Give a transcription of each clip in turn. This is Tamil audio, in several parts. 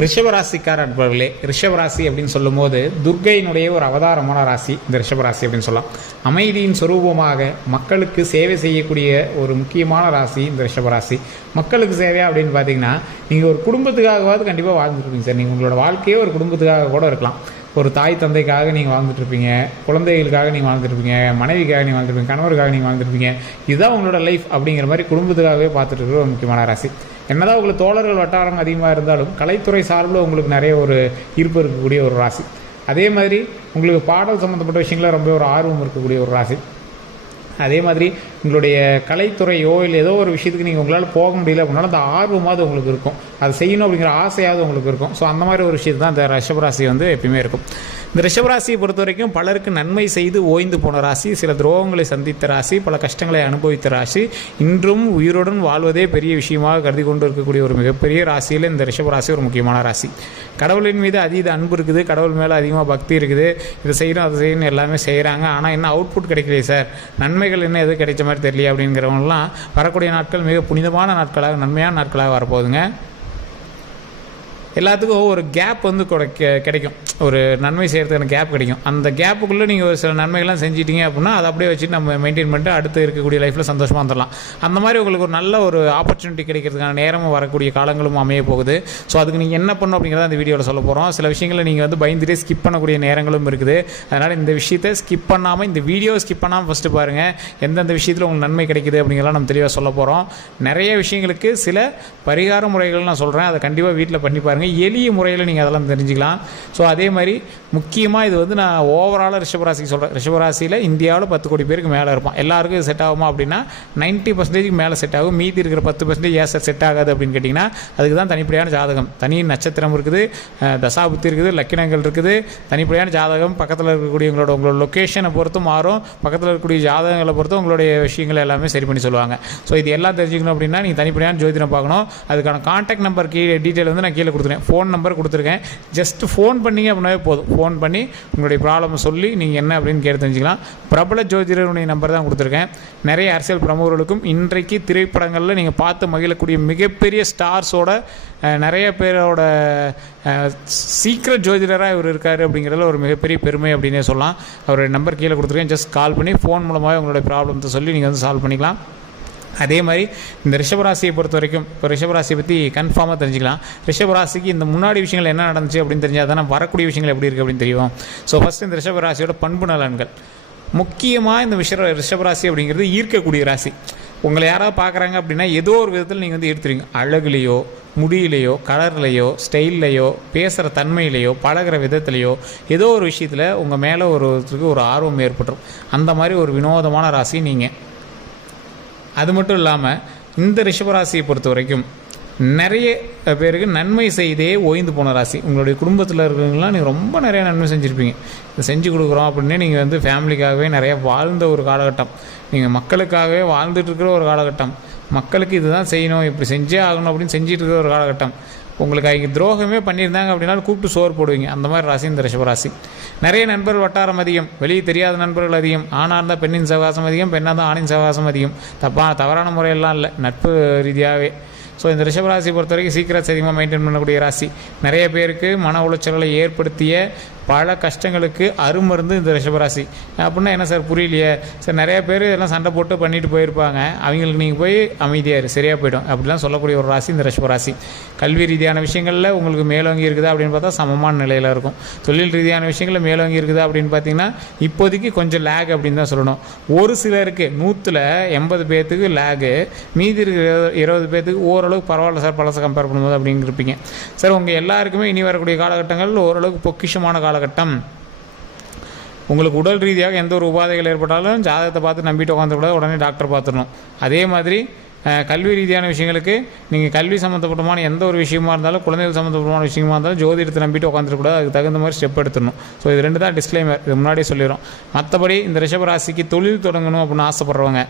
ரிஷபராசிக்கார அன்பர்களே, ரிஷபராசி அப்படின்னு சொல்லும்போது துர்க்கையினுடைய ஒரு அவதாரமான ராசி இந்த ரிஷபராசி அப்படின்னு சொல்லலாம். அமைதியின் சொரூபமாக மக்களுக்கு சேவை செய்யக்கூடிய ஒரு முக்கியமான ராசி இந்த ரிஷபராசி. மக்களுக்கு சேவை அப்படின்னு பார்த்தீங்கன்னா நீங்கள் ஒரு குடும்பத்துக்காகவாவது கண்டிப்பாக வாழ்ந்துருப்பீங்க சார். நீங்கள் உங்களோட வாழ்க்கையே ஒரு குடும்பத்துக்காக கூட இருக்கலாம். ஒரு தாய் தந்தைக்காக நீங்கள் வாழ்ந்துட்டுருப்பீங்க, குழந்தைகளுக்காக நீங்கள் வாழ்ந்துருப்பீங்க, மனைவிக்காக நீங்கள் வாழ்ந்துருப்பீங்க, கணவருக்காக நீங்கள் வாழ்ந்துருப்பீங்க. இதுதான் உங்களோட லைஃப் அப்படிங்கிற மாதிரி குடும்பத்துக்காகவே பார்த்துட்டு இருக்கிற ஒரு முக்கியமான ராசி. என்னதான் உங்களுக்கு தோழர்கள் வட்டாரம் அதிகமாக இருந்தாலும் கலைத்துறை சார்பில் உங்களுக்கு நிறைய ஒரு ஈர்ப்பு இருக்கக்கூடிய ஒரு ராசி. அதே மாதிரி உங்களுக்கு பாடல் சம்மந்தப்பட்ட விஷயங்கள ரொம்ப ஒரு ஆர்வம் இருக்கக்கூடிய ஒரு ராசி. அதே மாதிரி உங்களுடைய கலைத்துறையோ இல்லை ஏதோ ஒரு விஷயத்துக்கு நீங்கள் உங்களால் போக முடியல அப்படின்னாலும் அந்த ஆர்வமாவது உங்களுக்கு இருக்கும், அதை செய்யணும் அப்படிங்கிற ஆசையாவது உங்களுக்கு இருக்கும். ஸோ அந்த மாதிரி ஒரு விஷயத்து தான் இந்த ரிஷபராசி எப்பயுமே இருக்கும். இந்த ரிஷபராசியை பொறுத்த வரைக்கும் பலருக்கு நன்மை செய்து ஓய்ந்து போன ராசி, சில துரோகங்களை சந்தித்த ராசி, பல கஷ்டங்களை அனுபவித்த ராசி, இன்றும் உயிருடன் வாழ்வதே பெரிய விஷயமாக கருதி கொண்டு இருக்கக்கூடிய ஒரு மிகப்பெரிய ராசியில் இந்த ரிஷபராசி ஒரு முக்கியமான ராசி. கடவுளின் மீது அதீத அன்பு இருக்குது, கடவுள் மேலே அதிகமாக பக்தி இருக்குது, இதை செய்யணும் அதை செய்யணும் எல்லாமே செய்கிறாங்க. ஆனால் என்ன அவுட்புட் கிடைக்கலையே சார், நன்மைகள் என்ன எது கிடைச்ச மாதிரி தெரியல அப்படிங்கிறவங்கலாம் வரக்கூடிய நாட்கள் மிக புனிதமான நாட்களாக நன்மையான நாட்களாக வரப்போகுதுங்க. எல்லாத்துக்கும் ஒரு கேப் கிடைக்கும், ஒரு நன்மை செய்கிறதுக்கான கேப் கிடைக்கும். அந்த கேப்புக்குள்ளே நீங்கள் ஒரு சில நன்மைகள்லாம் செஞ்சிட்டிங்க அப்படின்னா அதை அப்படியே வச்சுட்டு நம்ம மெயின்டைன் பண்ணிட்டு அடுத்து இருக்கக்கூடிய லைஃப்பில் சந்தோஷமாக வந்துடலாம். அந்த மாதிரி உங்களுக்கு ஒரு நல்ல ஒரு ஆப்பர்ச்சுனிட்டி கிடைக்கிறதுக்கான நேரமும் வரக்கூடிய காலங்களும் அமைய போகுது. ஸோ அதுக்கு நீங்கள் என்ன பண்ணணும் அப்படிங்கிறத அந்த வீடியோவில் சொல்ல போகிறோம். சில விஷயங்களை நீங்கள் பயந்துட்டே ஸ்கிப் பண்ணக்கூடிய நேரங்களும் இருக்குது. அதனால் இந்த விஷயத்தை ஸ்கிப் பண்ணாமல், இந்த வீடியோ ஸ்கிப் பண்ணாமல் ஃபஸ்ட்டு பாருங்கள், எந்தெந்த விஷயத்தில் உங்களுக்கு நன்மை கிடைக்குது அப்படிங்கிறலாம் நம்ம தெளிவாக சொல்ல போகிறோம். நிறைய விஷயங்களுக்கு சில பரிகார முறைகள் நான் சொல்கிறேன், அதை கண்டிப்பாக வீட்டில் பண்ணி பாருங்கள். எளிய முறையில் நீங்கள் அதெல்லாம் தெரிஞ்சுக்கலாம். ஸோ அதே மாதிரி முக்கியமாக இது நான் ஓவராலாக ரிஷபராசிக்கு சொல்கிறேன். ரிஷபராசியில் இந்தியாவில் 10 கோடி பேருக்கு மேலே இருப்பான். எல்லாருக்கும் இது செட் ஆகுமா அப்படின்னா 90% மேலே செட் ஆகும். மீதி இருக்கிற 10% ஏன் சார் செட் ஆகாது அப்படின்னு கேட்டிங்கன்னா அதுக்கு தான் தனிப்படையான ஜாதகம், தனி நட்சத்திரம் இருக்குது, தசாபுத்தி இருக்குது, லக்கினங்கள் இருக்குது, தனிப்படையான ஜாதகம். பக்கத்தில் இருக்கக்கூடிய உங்களோட லொக்கேஷனை பொறுத்து மாறும், பக்கத்தில் இருக்கக்கூடிய ஜாதகங்களை பொறுத்து உங்களுடைய விஷயங்களை எல்லாமே சரி பண்ணி சொல்லுவாங்க. ஸோ இது எல்லாம் தெரிஞ்சுக்கணும் அப்படின்னா நீங்கள் தனிப்படையான ஜோதிடம் பார்க்கணும். அதுக்கான கான்டாக்ட் நம்பர் டீட்டெயில் நான் கீழே கொடுத்துருக்கேன், ஃபோன் நம்பர் கொடுத்துருக்கேன். ஜஸ்ட் ஃபோன் பண்ணிங்க அப்படின்னாவே போதும். ஃபோன் பண்ணி உங்களுடைய ப்ராப்ளம் சொல்லி நீங்கள் என்ன அப்படின்னு கேட்டு தெரிஞ்சுக்கலாம். பிரபல ஜோதிடருடைய நம்பர் தான் கொடுத்துருக்கேன். நிறைய அரசியல் பிரமுகர்களுக்கும் இன்றைக்கு திரைப்படங்களில் நீங்கள் பார்த்து மகிழக்கூடிய மிகப்பெரிய ஸ்டார்ஸோட நிறைய பேரோட சீக்கிரம் ஜோதிடராக இவர் இருக்கார் அப்படிங்கிறதுல ஒரு மிகப்பெரிய பெருமை அப்படின்னே சொல்லலாம். அவருடைய நம்பர் கீழே கொடுத்துருக்கேன். ஜஸ்ட் கால் பண்ணி ஃபோன் மூலமாக உங்களுடைய ப்ராப்ளத்தை சொல்லி நீங்கள் சால்வ் பண்ணிக்கலாம். அதே மாதிரி இந்த ரிஷபராசியை பொறுத்த வரைக்கும் இப்போ ரிஷபராசியை பற்றி கன்ஃபார்மாக தெரிஞ்சுக்கலாம். ரிஷபராசிக்கு இந்த முன்னாடி விஷயங்கள் என்ன நடந்துச்சு அப்படின்னு தெரிஞ்சால் தானே வரக்கூடிய விஷயங்கள் எப்படி இருக்குது அப்படின்னு தெரியும். ஸோ ஃபஸ்ட்டு இந்த ரிஷபராசியோட பண்பு நலன்கள். முக்கியமாக இந்த ரிஷபராசி அப்படிங்கிறது ஈர்க்கக்கூடிய ராசி. உங்களை யாராவது பார்க்குறாங்க அப்படின்னா ஏதோ ஒரு விதத்தில் நீங்கள் ஈர்த்துறீங்க. அழகுலையோ, முடியிலையோ, கலர்லையோ, ஸ்டைல்லையோ, பேசுகிற தன்மையிலையோ, பழகிற விதத்துலையோ ஏதோ ஒரு விஷயத்தில் உங்கள் மேலே ஒருத்தருக்கு ஒரு ஆர்வம் ஏற்பட்டுரும். அந்த மாதிரி ஒரு வினோதமான ராசி நீங்கள். அது மட்டும் இல்லாமல் இந்த ரிஷபராசியை பொறுத்த வரைக்கும் நிறைய பேருக்கு நன்மை செய்தே ஓய்ந்து போன ராசி. உங்களுடைய குடும்பத்தில் இருக்கிறவங்களாம் நீங்கள் ரொம்ப நிறையா நன்மை செஞ்சுருப்பீங்க. இதை செஞ்சு கொடுக்குறோம் அப்படின்னே நீங்கள் ஃபேமிலிக்காகவே நிறையா வாழ்ந்த ஒரு காலகட்டம், நீங்கள் மக்களுக்காகவே வாழ்ந்துட்டுருக்கிற ஒரு காலகட்டம், மக்களுக்கு இதுதான் செய்யணும், இப்படி செஞ்சே ஆகணும் அப்படின்னு செஞ்சுட்டு இருக்கிற ஒரு காலகட்டம். உங்களுக்கு அவங்க துரோகமே பண்ணியிருந்தாங்க அப்படின்னாலும் கூப்பிட்டு சோறு போடுவீங்க. அந்த மாதிரி ராசி இந்த ரிஷபராசி. நிறைய நண்பர்கள் வட்டாரம் அதிகம், வெளியே தெரியாத நண்பர்கள் அதிகம். ஆணாக இருந்தால் பெண்ணின் சகவாசம் அதிகம், பெண்ணாக தான் ஆணின் சகவாசம் அதிகம். தவறான முறையெல்லாம் இல்லை, நட்பு ரீதியாகவே. ஸோ இந்த ரிஷபராசியை பொறுத்த வரைக்கும் சீக்கிரட்ஸ் அதிகமாக மெயின்டைன் பண்ணக்கூடிய ராசி. நிறைய பேருக்கு மன உளைச்சல்களை ஏற்படுத்திய பல கஷ்டங்களுக்கு அருமருந்து இந்த ரிஷபராசி. அப்படின்னா என்ன சார் புரியலையே சார், நிறைய பேர் இதெல்லாம் சண்டை போட்டு பண்ணிட்டு போயிருப்பாங்க, அவங்களுக்கு நீங்கள் போய் அமைதியாக சரியாக போய்டும் அப்படிலாம் சொல்லக்கூடிய ஒரு ராசி இந்த ரிஷபராசி. கல்வி ரீதியான விஷயங்களில் உங்களுக்கு மேலோங்கி இருக்குதா அப்படின்னு பார்த்தா சமமான நிலையில் இருக்கும். தொழில் ரீதியான விஷயங்களில் மேலோங்கி இருக்குதா அப்படின்னு பார்த்தீங்கன்னா இப்போதைக்கு கொஞ்சம் லேக் அப்படின்னு தான் சொல்லணும். ஒரு சிலருக்கு 180 பேர்த்துக்கு லேகு, மீதி இருக்கிற 20 பேர்த்துக்கு ஓரளவுக்கு பரவாயில்ல சார் பழசை கம்பேர் பண்ணும்போது அப்படின்னு இருப்பீங்க. சார் உங்கள் எல்லாருக்குமே இனி வரக்கூடிய காலகட்டங்கள் ஓரளவுக்கு பொக்கிஷமான காலகட்டம். உங்களுக்கு உடல் ரீதியாக எந்த ஒரு உபாதைகள் ஏற்பட்டாலும் ஜாதகத்தை பார்த்து நம்பிட்டு உட்காந்துக்கூடாது, உடனே டாக்டர் பார்த்துடணும். அதே மாதிரி கல்வி ரீதியான விஷயங்களுக்கு நீங்கள் கல்வி சம்மந்தப்பட்டமான எந்த ஒரு விஷயமா இருந்தாலும், குழந்தைகள் சம்மந்தப்பட்டமான விஷயமா இருந்தாலும் ஜோதிடத்தை நம்பிட்டு உட்காந்துருக்கூடாது, அதுக்கு தகுந்த மாதிரி ஸ்டெப் எடுத்துடணும். ஸோ இது 2 தான் டிஸ்க்ளைமர், இது முன்னாடியே சொல்லிடும். மற்றபடி இந்த ரிஷபராசிக்கு தொழில் தொடங்கணும் அப்படின்னு ஆசைப்படுறவங்க,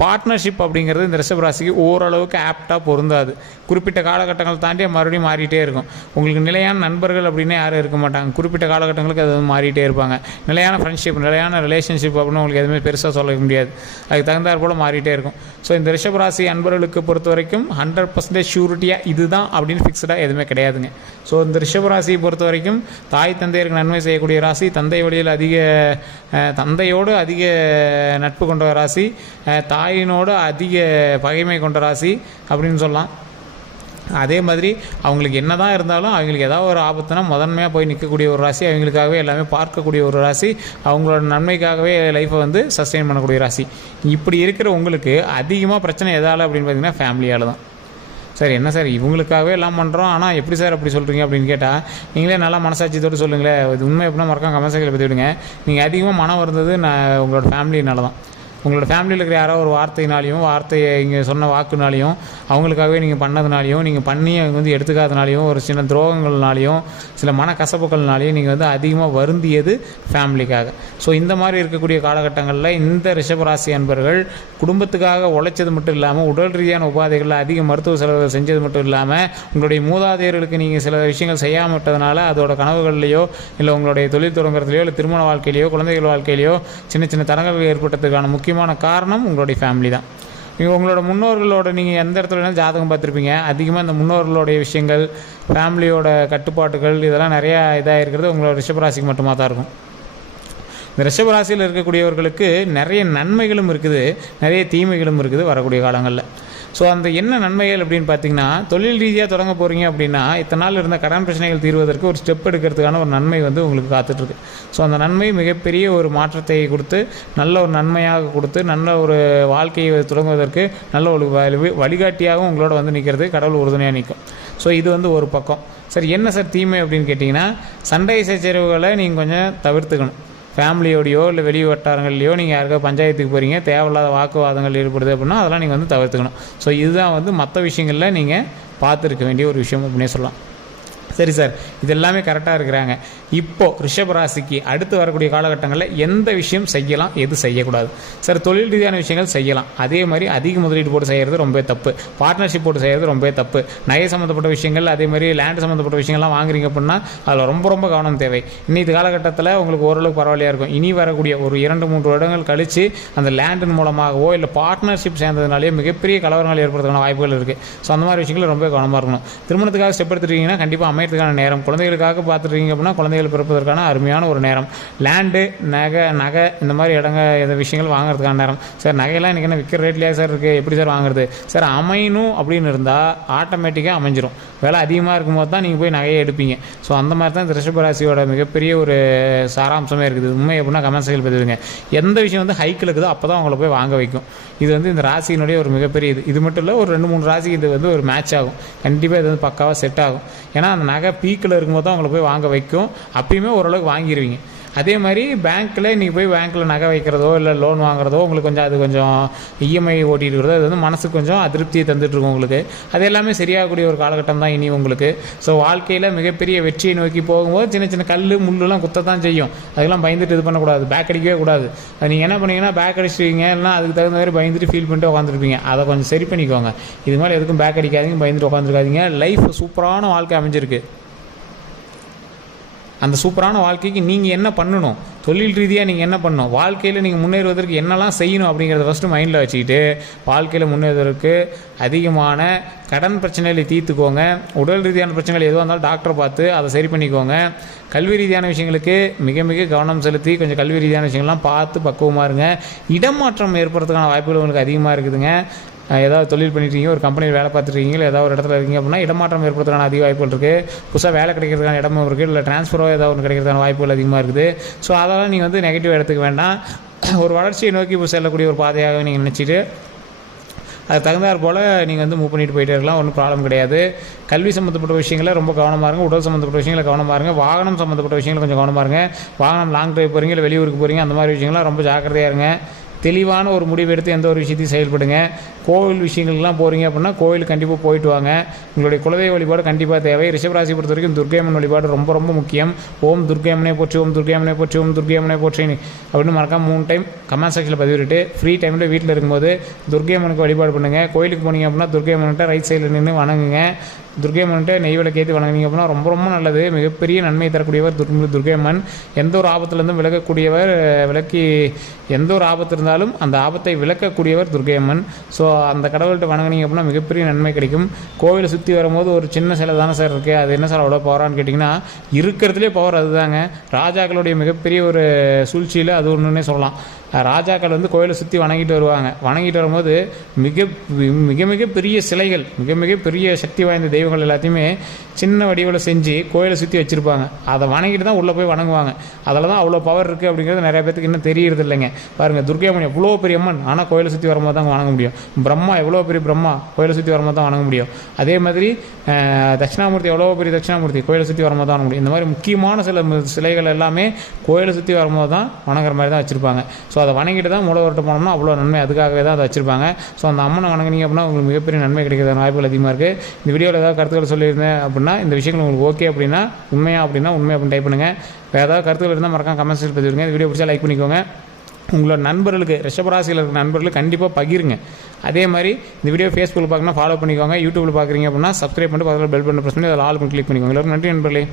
பார்ட்னர்ஷிப் அப்படிங்கிறது இந்த ரிஷபராசிக்கு ஓரளவுக்கு ஆப்டாக பொருந்தாது. குறிப்பிட்ட காலகட்டங்கள் தாண்டி மறுபடியும் மாறிட்டே இருக்கும். உங்களுக்கு நிலையான நண்பர்கள் அப்படின்னு யாரும் இருக்க மாட்டாங்க. குறிப்பிட்ட காலகட்டங்களுக்கு அது மாறிட்டே இருப்பாங்க. நிலையான ஃப்ரெண்ட்ஷிப், நிலையான ரிலேஷன்ஷிப் அப்படின்னு உங்களுக்கு எதுவுமே பெருசாக சொல்ல முடியாது. அதுக்கு தகுந்தாற் போல் மாறிட்டே இருக்கும். ஸோ இந்த ரிஷபராசி ரிஷபராசி அன்பர்களுக்கு பொறுத்த வரைக்கும் 100% ஷூரிட்டியாக இதுதான் அப்படின்னு ஃபிக்ஸ்டாக எதுவுமே கிடையாதுங்க. ஸோ இந்த ரிஷபராசியை பொறுத்த வரைக்கும் தாய் தந்தையருக்கு நன்மை செய்யக்கூடிய ராசி, தந்தை வழியில் தந்தையோடு அதிக நட்பு கொண்ட ராசி, தாயினோடு அதிக பகைமை கொண்ட ராசி அப்படின்னு சொல்லலாம். அதே மாதிரி அவங்களுக்கு என்ன தான் இருந்தாலும் அவங்களுக்கு ஏதாவது ஒரு ஆபத்துனா முதன்மையாக போய் நிற்கக்கூடிய ஒரு ராசி, அவங்களுக்காகவே எல்லாமே பார்க்கக்கூடிய ஒரு ராசி, அவங்களோட நன்மைக்காகவே லைஃப்பை வந்து சஸ்டெயின் பண்ணக்கூடிய ராசி. இப்படி இருக்கிற உங்களுக்கு அதிகமாக பிரச்சனை எதால் அப்படின்னு பார்த்தீங்கன்னா ஃபேமிலியால் தான். சார் என்ன சார் இவங்களுக்காகவே எல்லாம் பண்ணுறோம், ஆனால் எப்படி சார் அப்படி சொல்கிறீங்க அப்படின்னு கேட்டால், நீங்களே நல்லா மனசாட்சியத்தோடு சொல்லுங்களேன். இது உண்மை எப்படின்னா மறக்காம கமெண்ட் செக்ஷனில் பற்றி விடுங்க. நீங்கள் அதிகமாக மனம் வருന്നത് உங்களோட ஃபேமிலினால தான். உங்களோட ஃபேமிலியில் இருக்கிற யாரோ ஒரு வார்த்தையினாலையும், இங்கே சொன்ன வாக்குனாலையும், அவங்களுக்காகவே நீங்கள் பண்ணதுனாலையும், நீங்கள் பண்ணி அவங்க வந்து எடுத்துக்காதனாலையும், ஒரு சின்ன துரோகங்கள்னாலையும், சில மனக்கசப்புகள்னாலையும் நீங்கள் வந்து அதிகமாக வருந்தியது ஃபேமிலிக்காக. ஸோ இந்த மாதிரி இருக்கக்கூடிய காலகட்டங்களில் இந்த ரிஷபராசி அன்பர்கள் குடும்பத்துக்காக உழைச்சது மட்டும் இல்லாமல், உடல் ரீதியான உபாதைகளில் அதிக மருத்துவ செலவுகள் செஞ்சது மட்டும் இல்லாமல், உங்களுடைய மூதாதையர்களுக்கு நீங்கள் சில விஷயங்கள் செய்யாமல் விட்டதுனால அதோட கனவுகள்லையோ இல்லை உங்களுடைய தொழில் தொடங்குறதுலையோ இல்லை திருமண வாழ்க்கையிலையோ குழந்தைகள் வாழ்க்கையிலையோ சின்ன சின்ன தடங்கல்கள் ஏற்பட்டதுக்கான முக்கியமான காரணம் உங்களுடைய ஃபேமிலி தான். நீங்கள் உங்களோட முன்னோர்களோட நீங்கள் எந்த இடத்துல வேணாலும் ஜாதகம் பார்த்துருப்பீங்க. அதிகமாக இந்த முன்னோர்களுடைய விஷயங்கள், ஃபேமிலியோட கட்டுப்பாட்டுகள் இதெல்லாம் நிறையா இதாக இருக்கிறது உங்களோட ரிஷபராசிக்கு மட்டுமா தான் இருக்கும். இந்த ரிஷபராசியில் இருக்கக்கூடியவர்களுக்கு நிறைய நன்மைகளும் இருக்குது, நிறைய தீமைகளும் இருக்குது வரக்கூடிய காலங்களில். ஸோ அந்த என்ன நன்மைகள் அப்படின்னு பார்த்தீங்கன்னா, தொழில் ரீதியாக தொடங்க போகிறீங்க அப்படின்னா இத்தனை நாள் இருந்த கடன் பிரச்சனைகள் தீர்வதற்கு ஒரு ஸ்டெப் எடுக்கிறதுக்கான ஒரு நன்மை வந்து உங்களுக்கு காத்துட்ருக்கு. ஸோ அந்த நன்மை மிகப்பெரிய ஒரு மாற்றத்தை கொடுத்து, நல்ல ஒரு நன்மையாக கொடுத்து, நல்ல ஒரு வாழ்க்கையை தொடங்குவதற்கு நல்ல ஒரு வழிகாட்டியாகவும் உங்களோட வந்து நிற்கிறது கடவுள் உறுதுணையாக நிற்கும். ஸோ இது வந்து ஒரு பக்கம். சரி, என்ன சார் தீமை அப்படின்னு கேட்டிங்கன்னா, சண்டை சச்சரவுகளை நீங்கள் கொஞ்சம் தவிர்த்துக்கணும். ஃபேமிலியோடையோ இல்லை வெளி வட்டாரங்கள்லையோ நீங்கள் யாருக்கோ பஞ்சாயத்துக்கு போகிறீங்க, தேவையில்லாத வாக்குவாதங்கள் ஏற்படுது அப்படின்னா அதெல்லாம் நீங்கள் வந்து தவிர்த்துக்கணும். ஸோ இதுதான் வந்து மற்ற விஷயங்களில் நீங்கள் பார்த்துருக்க வேண்டிய ஒரு விஷயம் அப்படின்னே சொல்லலாம். சரி சார், இது எல்லாமே கரெக்டாக இருக்கிறாங்க. இப்போது ரிஷபராசிக்கு அடுத்து வரக்கூடிய காலகட்டங்களில் எந்த விஷயம் செய்யலாம், எது செய்யக்கூடாது? சார் தொழில் ரீதியான விஷயங்கள் செய்யலாம். அதே மாதிரி அதிக முதலீடு போட்டு செய்கிறது ரொம்ப தப்பு, பார்ட்னர்ஷிப் போட்டு செய்கிறது ரொம்ப தப்பு. நகை சம்மந்தப்பட்ட விஷயங்கள், அதே மாதிரி லேண்ட் சம்மந்தப்பட்ட விஷயங்கள்லாம் வாங்குறீங்க அப்படின்னா அதில் ரொம்ப ரொம்ப கவனம் தேவை. இன்னைக்கு காலகட்டத்தில் உங்களுக்கு ஓரளவுக்கு பரவாயில்லையாக இருக்கும். இனி வரக்கூடிய ஒரு 2-3 வருடங்கள் கழித்து அந்த லேண்டின் மூலமாகவோ இல்லை பார்ட்னர்ஷிப் சேர்ந்ததுனாலே மிகப்பெரிய கலவரங்கள் ஏற்படுறதுக்கான வாய்ப்புகள் இருக்குது. ஸோ அந்த மாதிரி விஷயங்கள் ரொம்ப கவனமாக இருக்கணும். திருமணத்துக்காக ஸ்டெப் எடுத்துட்டீங்கன்னா கண்டிப்பாக அமையறதுக்கான நேரம், குழந்தைகளுக்காக பார்த்துட்டீங்க அப்படின்னா குழந்தைகள் பிறப்பதற்கான அருமையான ஒரு நேரம், லேண்டு நகை இந்த மாதிரி இந்த விஷயங்கள் வாங்குறதுக்கான நேரம். சார் நகையெல்லாம் இன்றைக்கி என்ன விற்கிற ரேட்லேயே சார் இருக்குது, எப்படி சார் வாங்குறது? சார் அமையணும் அப்படின்னு இருந்தால் ஆட்டோமேட்டிக்காக அமைஞ்சிரும். விலை அதிகமாக இருக்கும்போது தான் நீங்கள் போய் நகையை எடுப்பீங்க. ஸோ அந்த மாதிரி தான் இந்த ரிஷபராசியோட மிகப்பெரிய ஒரு சாராம்சமே இருக்குது. உண்மை எப்படின்னா கமெண்ட் செக்ஷனில் பதிவுங்க. எந்த விஷயம் வந்து ஹைக்கில் இருக்குதோ அப்போ தான் அவங்கள போய் வாங்க வைக்கும். இது வந்து இந்த ராசியினுடைய ஒரு மிகப்பெரிய இது மட்டும் இல்லை, ஒரு 2-3 ராசிக்கு இது வந்து ஒரு மேட்ச் ஆகும். கண்டிப்பாக இது வந்து பக்காவாக செட் ஆகும். ஏன்னா அந்த நகை பீக்கில் இருக்கும்போது தான் அவங்கள போய் வாங்க வைக்கும். அப்பயுமே ஓரளவுக்கு வாங்கிடுவீங்க. அதே மாதிரி பேங்க்கில் இன்றைக்கி போய் பேங்க்கில் நகை வைக்கிறதோ இல்லை லோன் வாங்குறதோ உங்களுக்கு கொஞ்சம் இஎம்ஐ ஓட்டிட்டு இருக்கிறதோ அது வந்து மனசுக்கு கொஞ்சம் அதிருப்தியை தந்துட்டுருக்கும் உங்களுக்கு. அது எல்லாமே சரியாகக்கூடிய ஒரு காலகட்டம் தான் இனி உங்களுக்கு. ஸோ வாழ்க்கையில் மிகப்பெரிய வெற்றியை நோக்கி போகும்போது சின்ன சின்ன கல் முள்ளெல்லாம் குத்தத்தான் செய்யும். அதெல்லாம் பயந்துட்டு இது பண்ணக்கூடாது, பேக் அடிக்கவே கூடாது. அது நீங்கள் என்ன பண்ணீங்கன்னா பேக் அடிச்சிருவீங்க, இல்லைனா அதுக்கு தகுந்த மாதிரி பயந்துட்டு ஃபீல் பண்ணிட்டு உட்காந்துருப்பீங்க. அதை கொஞ்சம் சரி பண்ணிக்கோங்க. இது மாதிரி எதுக்கும் பேக் அடிக்காதீங்க, பயந்துட்டு உட்காந்துருக்காதீங்க. லைஃப் சூப்பரான வாழ்க்கை அமைஞ்சிருக்கு. அந்த சூப்பரான வாழ்க்கைக்கு நீங்கள் என்ன பண்ணணும், தொழில் ரீதியாக நீங்கள் என்ன பண்ணணும், வாழ்க்கையில் நீங்கள் முன்னேறுவதற்கு என்னெல்லாம் செய்யணும் அப்படிங்கிறத ஃபஸ்ட்டு மைண்டில் வச்சுக்கிட்டு வாழ்க்கையில் முன்னேறுவதற்கு அதிகமான கடன் பிரச்சனைகளை தீர்த்துக்கோங்க. உடல் ரீதியான பிரச்சனைகள் எதுவாக இருந்தாலும் டாக்டரை பார்த்து அதை சரி பண்ணிக்கோங்க. கல்வி ரீதியான விஷயங்களுக்கு மிக மிக கவனம் செலுத்தி கொஞ்சம் கல்வி ரீதியான விஷயங்கள்லாம் பார்த்து பக்குவமாக இருங்க. இடமாற்றம் ஏற்படுறதுக்கான வாய்ப்புகள் உங்களுக்கு அதிகமாக இருக்குதுங்க. ஏதாவது தொழில் பண்ணிட்டுருக்கீங்க, ஒரு கம்பெனியில் வேலை பார்த்துருக்கீங்க, ஏதாவது ஒரு இடத்துல இருக்கீங்க அப்படின்னா இடமாற்றம் ஏற்படுறதுக்கான அதிக வாய்ப்புகள் இருக்குது. புதுசாக வேலை கிடைக்கிறதுக்கான இடமும் இருக்குது, இல்லை ட்ரான்ஸ்ஃபரோ ஏதாவது ஒன்று கிடைக்கிறதுக்கான வாய்ப்புகள் அதிகமாக இருக்குது. ஸோ அதெல்லாம் நீங்கள் வந்து நெகட்டிவ் எடுத்துக்க வேண்டாம். ஒரு வளர்ச்சியை நோக்கி செல்லக்கூடிய ஒரு பாதையாக நீங்கள் நினச்சிட்டு அது தகுந்தாற் போல் நீங்கள் வந்து மூவ் பண்ணிட்டு போயிட்டே இருக்கலாம். ஒன்றும் ப்ராப்ளம் கிடையாது. கல்வி சம்மந்தப்பட்ட விஷயங்களை ரொம்ப கவனமாக இருங்க. உடல் சம்மந்தப்பட்ட விஷயங்களை கவனமாக இருங்க. வாகனம் சம்மந்தப்பட்ட விஷயங்களை கொஞ்சம் கவனமாக இருங்க. வாகனம் லாங் டிரைவ் போகிறீங்க, இல்லை வெளியூருக்கு போகிறீங்க, அந்த மாதிரி விஷயங்கள்லாம் ரொம்ப ஜாக்கிரதையாக இருங்க. தெளிவான ஒரு முடிவு எடுத்து எந்த ஒரு விஷயத்தையும் செயல்படுங்க. கோவில் விஷயங்கள்லாம் போகிறீங்க அப்படின்னா கோவிலுக்கு கண்டிப்பாக போயிட்டு வாங்க. உங்களுடைய குலதெய்வ வழிபாடு கண்டிப்பாக தேவை. ரிஷபராசி பொறுத்த வரைக்கும் துர்க்கையம்மன் வழிபாடு ரொம்ப ரொம்ப முக்கியம். ஓம் துர்க்கையம்மனை போற்றி, ஓம் துர்க்கையம்மனை போற்றி, ஓம் துர்க்கையம்மனை போற்றி அப்படின்னு மறக்காம 3 டைம் கமெண்ட் செக்ஷனில் பதிவிட்டு ஃப்ரீ டைமில் வீட்டில் இருக்கும்போது துர்க்கையம்மனுக்கு வழிபாடு பண்ணுங்கள். கோயிலுக்கு போனீங்க அப்படின்னா துர்க்கையம்மன்கிட்ட ரைட் சைடில் நின்று வணங்குங்க. துர்க்கையம்மன்ட்டு நெய் விளக்கேற்றி வணங்குனீங்க அப்படின்னா ரொம்ப ரொம்ப நல்லது. மிகப்பெரிய நன்மை தரக்கூடியவர் துர்க்கையம்மன். எந்த ஒரு ஆபத்துலேருந்தும் விலகக்கூடியவர், எந்த ஒரு ஆபத்து இருந்தாலும் அந்த ஆபத்தை விளக்கக்கூடியவர் துர்க்கையம்மன். ஸோ அந்த கடவுள்கிட்ட வணங்குனீங்க அப்படின்னா மிகப்பெரிய நன்மை கிடைக்கும். கோவிலை சுற்றி வரும்போது ஒரு சின்ன சிலை தானே சார் இருக்குது, அது என்ன சார் அவ்வளோ பவரான்னு கேட்டிங்கன்னா, இருக்கிறதுலே பவர் அதுதாங்க. ராஜாக்களுடைய மிகப்பெரிய ஒரு சூழ்ச்சியில் அது ஒன்றுன்னே சொல்லலாம். ராஜாக்கள் வந்து கோயிலை சுற்றி வணங்கிட்டு வருவாங்க. வணங்கிட்டு வரும்போது மிக மிக மிக பெரிய சிலைகள், மிக மிக பெரிய சக்தி வாய்ந்த தெய்வங்கள் எல்லாத்தையுமே சின்ன வடிவில் செஞ்சு கோயிலை சுற்றி வச்சுருப்பாங்க. அதை வணங்கிட்டு தான் உள்ளே போய் வணங்குவாங்க. அதில் தான் அவ்வளோ பவர் இருக்குது அப்படிங்கிறது நிறைய பேருக்கு இன்னும் தெரியறது இல்லைங்க. பாருங்கள், துர்க்கையம்மன் எவ்வளோ பெரிய அம்மன், ஆனால் கோயிலை சுற்றி வரும்போது தான் வணங்க முடியும். பிரம்மா எவ்வளோ பெரிய பிரம்மா, கோயிலை சுற்றி வரும்போது தான் வணங்க முடியும். அதே மாதிரி தட்சிணாமூர்த்தி எவ்வளோ பெரிய தட்சிணாமூர்த்தி, கோயிலை சுற்றி வரும்போது தான் வணங்க முடியும். இந்த மாதிரி முக்கியமான சிலைகள் எல்லாமே கோயிலை சுற்றி வரும்போது தான் வணங்குற மாதிரி தான் வச்சுருப்பாங்க. ஸோ அதை வணங்கிட்டு தான் மூலவர்கிட்ட போனோம்னா அவ்வளோ நன்மை, அதுக்காகவே தான் அதை வச்சுருப்பாங்க. ஸோ அந்த அம்மனை வணங்கினீங்க அப்படின்னா உங்களுக்கு மிகப்பெரிய நன்மை கிடைக்கிறதுக்கு வாய்ப்புகள் அதிகமாக இருக்குது. இந்த வீடியோவில் ஏதாவது கருத்துக்கள் சொல்லியிருந்தேன் அப்படின்னா, இந்த விஷயங்கள் உங்களுக்கு ஓகே அப்படின்னா, உண்மையாக அப்படின்னு டைப் பண்ணுங்கள். வேறு ஏதாவது கருத்துக்கள் இருந்தால் மறக்காம கமெண்ட்ஸில் பதிவிடுங்க. இந்த வீடியோ பிடிச்சா லைக் பண்ணிக்கோங்க. உங்களோட நண்பர்களுக்கு, ரிஷபராசியில் இருக்கிற நண்பர்களுக்கு கண்டிப்பாக பகிருங்க. அதே மாதிரி இந்த வீடியோ ஃபேஸ்புக்கில் பார்க்கணும்னா ஃபாலோ பண்ணிக்கோங்க. யூடியூப்பில் பார்க்குறீங்க அப்படின்னா சப்ஸ்கிரைப் பண்ணிட்டு பக்கத்தில் பெல் பட்டன் ப்ரெஸ் பண்ணி அதில் ஆல் கிளிக் பண்ணிக்கோங்க. எல்லாருக்கும் நன்றி நண்பர்களே.